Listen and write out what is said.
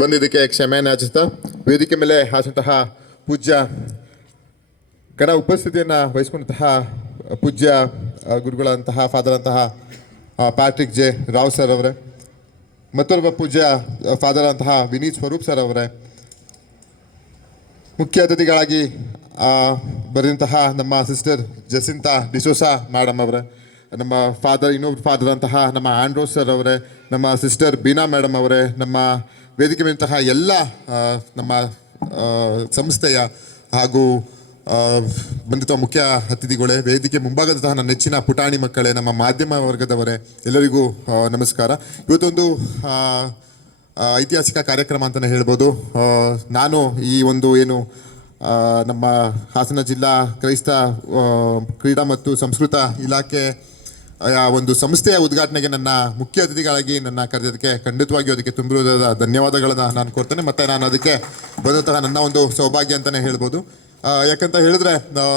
ಬಂದಿದ್ದಕ್ಕೆ ಕ್ಷಮೆಯನ್ನು ಆಚರಿಸ್ತಾ ವೇದಿಕೆ ಮೇಲೆ ಹಾಸಂತಹ ಪೂಜ್ಯ ಗಣ ಉಪಸ್ಥಿತಿಯನ್ನು ವಹಿಸಿಕೊಂಡಂತಹ ಪೂಜ್ಯ ಗುರುಗಳಂತಹ ಫಾದರ್ ಅಂತಹ ಪ್ಯಾಟ್ರಿಕ್ ಜೆ ರಾವ್ ಸರ್ ಅವರೇ, ಮತ್ತೊಬ್ಬ ಪೂಜ್ಯ ಫಾದರ್ ಅಂತಹ ವಿನೀತ್ ಸ್ವರೂಪ್ ಸರ್ ಅವರೇ, ಮುಖ್ಯ ಅತಿಥಿಗಳಾಗಿ ಬರೆದಂತಹ ನಮ್ಮ ಸಿಸ್ಟರ್ ಜಸಿಂತಾ ಡಿಸೋಸಾ ಮೇಡಮ್ ಅವರೇ, ನಮ್ಮ ಫಾದರ್, ಇನ್ನೊಬ್ಬ ಫಾದರ್ ಅಂತಹ ನಮ್ಮ ಆಂಡ್ರೋಸ್ ಸರ್ ಅವರೇ, ನಮ್ಮ ಸಿಸ್ಟರ್ ಬೀನಾ ಮೇಡಮ್ ಅವರೇ, ನಮ್ಮ ವೇದಿಕೆ ಮೇಲಂತಹ ಎಲ್ಲ ನಮ್ಮ ಸಂಸ್ಥೆಯ ಹಾಗೂ ಬಂದಿರುವ ಮುಖ್ಯ ಅತಿಥಿಗಳೇ, ವೇದಿಕೆ ಮುಂಭಾಗದಂತಹ ನನ್ನ ನೆಚ್ಚಿನ ಪುಟಾಣಿ ಮಕ್ಕಳೇ, ನಮ್ಮ ಮಾಧ್ಯಮ ವರ್ಗದವರೇ, ಎಲ್ಲರಿಗೂ ನಮಸ್ಕಾರ. ಇವತ್ತೊಂದು ಐತಿಹಾಸಿಕ ಕಾರ್ಯಕ್ರಮ ಅಂತಲೇ ಹೇಳ್ಬೋದು. ನಾನು ಈ ಒಂದು ಏನು ನಮ್ಮ ಹಾಸನ ಜಿಲ್ಲಾ ಕ್ರೈಸ್ತ ಕ್ರೀಡಾ ಮತ್ತು ಸಂಸ್ಕೃತ ಇಲಾಖೆ ಆ ಒಂದು ಸಂಸ್ಥೆಯ ಉದ್ಘಾಟನೆಗೆ ನನ್ನ ಮುಖ್ಯ ಅತಿಥಿಗಳಾಗಿ ನನ್ನ ಕರೆದಿದ್ದಕ್ಕೆ ಖಂಡಿತವಾಗಿಯೂ ಅದಕ್ಕೆ ತುಂಬಿರುವುದಾದ ಧನ್ಯವಾದಗಳನ್ನು ನಾನು ಕೊಡ್ತೇನೆ ಮತ್ತು ನಾನು ಅದಕ್ಕೆ ಬಂದಂತಹ ನನ್ನ ಒಂದು ಸೌಭಾಗ್ಯ ಅಂತಲೇ ಹೇಳ್ಬೋದು. ಯಾಕಂತ ಹೇಳಿದ್ರೆ